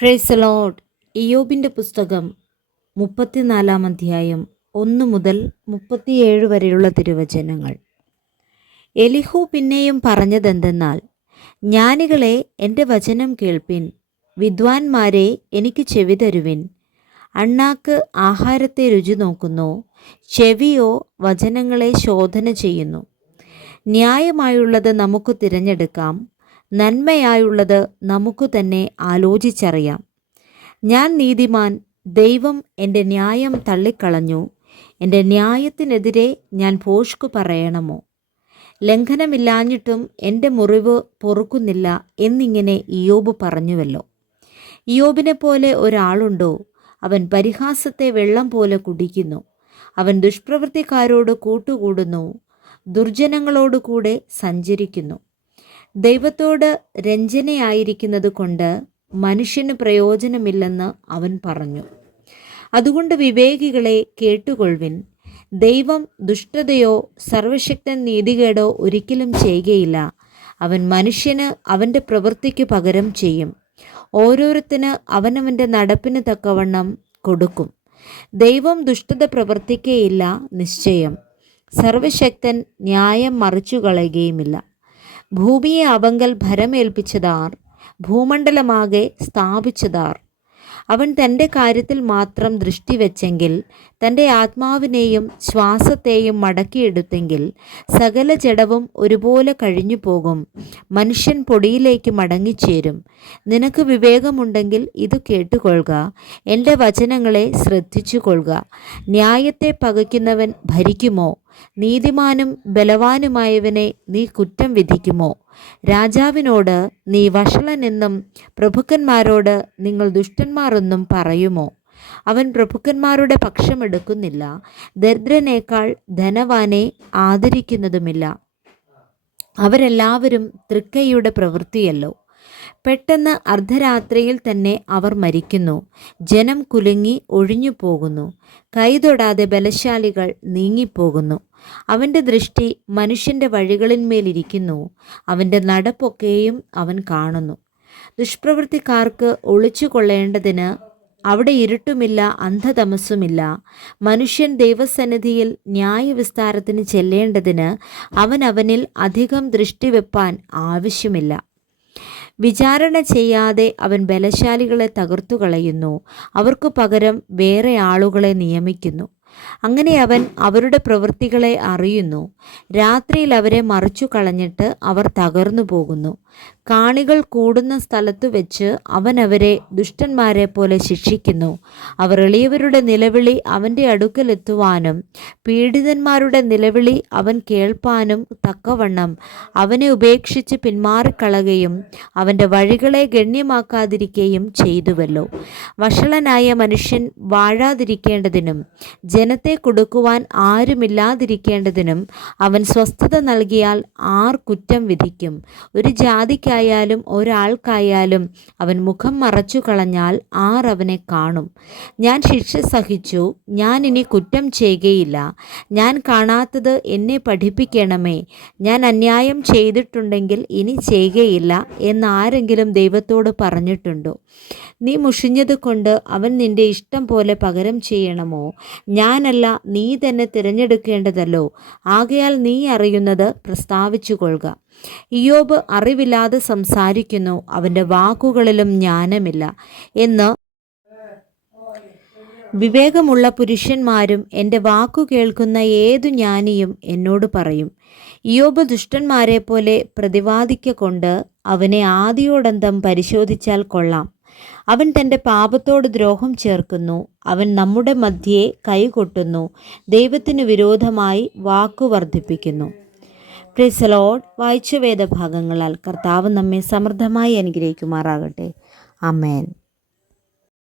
Praise the Lord. ഇയ്യോബിൻ്റെ പുസ്തകം 34-ാം അധ്യായം 1 മുതൽ 37 വരെയുള്ള തിരുവചനങ്ങൾ. എലിഹൂ പിന്നെയും പറഞ്ഞതെന്തെന്നാൽ, ജ്ഞാനികളെ എൻ്റെ വചനം കേൾപ്പിൻ, വിദ്വാൻമാരെ എനിക്ക് ചെവി തരുവിൻ. അണ്ണാക്ക് ആഹാരത്തെ രുചി നോക്കുന്നു, ചെവിയോ വചനങ്ങളെ ശോധന ചെയ്യുന്നു. ന്യായമായുള്ളത് നമുക്ക് തിരഞ്ഞെടുക്കാം, നന്മയായുള്ളത് നമുക്ക് തന്നെ ആലോചിച്ചറിയാം. ഞാൻ നീതിമാൻ, ദൈവം എൻ്റെ ന്യായം തള്ളിക്കളഞ്ഞു. എൻ്റെ ന്യായത്തിനെതിരെ ഞാൻ ഭോഷ്കു പറയണമോ? ലംഘനമില്ലാഞ്ഞിട്ടും എൻ്റെ മുറിവ് പൊറുക്കുന്നില്ല എന്നിങ്ങനെ ഇയ്യോബ് പറഞ്ഞുവല്ലോ. ഇയ്യോബിനെ പോലെ ഒരാളുണ്ടോ? അവൻ പരിഹാസത്തെ വെള്ളം പോലെ കുടിക്കുന്നു. അവൻ ദുഷ്പ്രവൃത്തിക്കാരോട് കൂട്ടുകൂടുന്നു, ദുർജനങ്ങളോട് കൂടെ സഞ്ചരിക്കുന്നു. ദൈവത്തോട് രഞ്ജനയായിരിക്കുന്നത് കൊണ്ട് മനുഷ്യന് പ്രയോജനമില്ലെന്ന് അവൻ പറഞ്ഞു. അതുകൊണ്ട് വിവേകികളെ കേട്ടുകൊള്ളുവിൻ. ദൈവം ദുഷ്ടതയോ സർവശക്തൻ നീതികേടോ ഒരിക്കലും ചെയ്യുകയില്ല. അവൻ മനുഷ്യന് അവൻ്റെ പ്രവൃത്തിക്ക് പകരം ചെയ്യും. ഓരോരുത്തന് അവനവൻ്റെ നടപ്പിന് തക്കവണ്ണം കൊടുക്കും. ദൈവം ദുഷ്ടത പ്രവർത്തിക്കുകയില്ല, നിശ്ചയം. സർവശക്തൻ ന്യായം മറിച്ചു കളയുകയുമില്ല. ഭൂമിയെ അവങ്കൽ ഭരമേൽപ്പിച്ചതാർ? ഭൂമണ്ഡലമാകെ സ്ഥാപിച്ചതാർ? അവൻ തൻ്റെ കാര്യത്തിൽ മാത്രം ദൃഷ്ടി വെച്ചെങ്കിൽ, തൻ്റെ ആത്മാവിനെയും ശ്വാസത്തെയും മടക്കിയെടുത്തെങ്കിൽ, സകല ജഡവും ഒരുപോലെ കഴിഞ്ഞു പോകും. മനുഷ്യൻ പൊടിയിലേക്ക് മടങ്ങിച്ചേരും. നിനക്ക് വിവേകമുണ്ടെങ്കിൽ ഇത് കേട്ടുകൊള്ളുക, എൻ്റെ വചനങ്ങളെ ശ്രദ്ധിച്ചു കൊള്ളുക. ന്യായത്തെ പകയ്ക്കുന്നവൻ ഭരിക്കുമോ? നീതിമാനും ബലവാനുമായവനെ നീ കുറ്റം വിധിക്കുമോ? രാജാവിനോട് നീ വഷളനെന്നും പ്രഭുക്കന്മാരോട് നിങ്ങൾ ദുഷ്ടന്മാർ എന്നും പറയുമോ? അവൻ പ്രഭുക്കന്മാരുടെ പക്ഷമെടുക്കുന്നില്ല, ദരിദ്രനേക്കാൾ ധനവാനെ ആദരിക്കുന്നതുമില്ല. അവരെല്ലാവരും തൃക്കൈയുടെ പ്രവൃത്തിയല്ലോ. പെട്ടെന്ന് അർദ്ധരാത്രിയിൽ തന്നെ അവർ മരിക്കുന്നു. ജനം കുലുങ്ങി ഒഴിഞ്ഞു പോകുന്നു. കൈതൊടാതെ ബലശാലികൾ നീങ്ങിപ്പോകുന്നു. അവൻ്റെ ദൃഷ്ടി മനുഷ്യൻ്റെ വഴികളിന്മേലിരിക്കുന്നു. അവൻ്റെ നടപ്പൊക്കെയും അവൻ കാണുന്നു. ദുഷ്പ്രവൃത്തിക്കാർക്ക് ഒളിച്ചു കൊള്ളേണ്ടതിന് അവിടെ ഇരുട്ടുമില്ല, അന്ധതമസ്സുമില്ല. മനുഷ്യൻ ദൈവസന്നിധിയിൽ ന്യായവിസ്താരത്തിന് ചെല്ലേണ്ടതിന് അവനിൽ അധികം ദൃഷ്ടി വെപ്പാൻ ആവശ്യമില്ല. വിചാരണ ചെയ്യാതെ അവൻ ബലശാലികളെ തകർത്തു കളയുന്നു. അവർക്ക് പകരം വേറെ ആളുകളെ നിയമിക്കുന്നു. അങ്ങനെ അവൻ അവരുടെ പ്രവൃത്തികളെ അറിയുന്നു. രാത്രിയിൽ അവരെ മറിച്ചു കളഞ്ഞിട്ട് അവർ തകർന്നു പോകുന്നു. കാണികൾ കൂടുന്ന സ്ഥലത്തു വെച്ച് അവൻ അവരെ ദുഷ്ടന്മാരെ പോലെ ശിക്ഷിക്കുന്നു. അവർ എളിയവരുടെ നിലവിളി അവൻ്റെ അടുക്കലെത്തുവാനും പീഡിതന്മാരുടെ നിലവിളി അവൻ കേൾപ്പാനും തക്കവണ്ണം അവനെ ഉപേക്ഷിച്ച് പിന്മാറിക്കളയുകയും അവൻ്റെ വഴികളെ ഗണ്യമാക്കാതിരിക്കുകയും ചെയ്തുവല്ലോ. വഷളനായ മനുഷ്യൻ വാഴാതിരിക്കേണ്ടതിനും ജനത്തെ കൊടുക്കുവാൻ ആരുമില്ലാതിരിക്കേണ്ടതിനും അവൻ സ്വസ്ഥത നൽകിയാൽ ആർ കുറ്റം വിധിക്കും? ഒരു ജാതിക്കായാലും ഒരാൾക്കായാലും അവൻ മുഖം മറച്ചു കളഞ്ഞാൽ ആർ അവനെ കാണും? ഞാൻ ശിക്ഷ സഹിച്ചു, ഞാൻ ഇനി കുറ്റം ചെയ്യുകയില്ല. ഞാൻ കാണാത്തത് എന്നെ പഠിപ്പിക്കണമേ. ഞാൻ അന്യായം ചെയ്തിട്ടുണ്ടെങ്കിൽ ഇനി ചെയ്യുകയില്ല എന്നാരെങ്കിലും ദൈവത്തോട് പറഞ്ഞിട്ടുണ്ടോ? നീ മുഷിഞ്ഞത് കൊണ്ട് അവൻ നിന്റെ ഇഷ്ടം പോലെ പകരം ചെയ്യണമോ? ഞാനല്ല, നീ തന്നെ തിരഞ്ഞെടുക്കേണ്ടതല്ലോ. ആകയാൽ നീ അറിയുന്നത് പ്രസ്താവിച്ചു കൊള്ളുക. ഇയ്യോബ് അറിവില്ലാതെ സംസാരിക്കുന്നു, അവൻ്റെ വാക്കുകളിലും ജ്ഞാനമില്ല എന്ന് വിവേകമുള്ള പുരുഷന്മാരും എൻ്റെ വാക്കു കേൾക്കുന്ന ഏതു ജ്ഞാനിയും എന്നോട് പറയും. ഇയ്യോബ് ദുഷ്ടന്മാരെ പോലെ പ്രതിവാദിക്കൊണ്ട് അവനെ ആദിയോടന്തം പരിശോധിച്ചാൽ കൊള്ളാം. അവൻ തൻ്റെ പാപത്തോട് ദ്രോഹം ചേർക്കുന്നു. അവൻ നമ്മുടെ മധ്യേ കൈകൊട്ടുന്നു, ദൈവത്തിന് വിരോധമായി വാക്കു വർദ്ധിപ്പിക്കുന്നു. Praise the Lord. വായിച്ച വേദഭാഗങ്ങളാൽ കർത്താവ് നമ്മെ സമൃദ്ധമായി അനുഗ്രഹിക്കുമാറാകട്ടെ. ആമേൻ.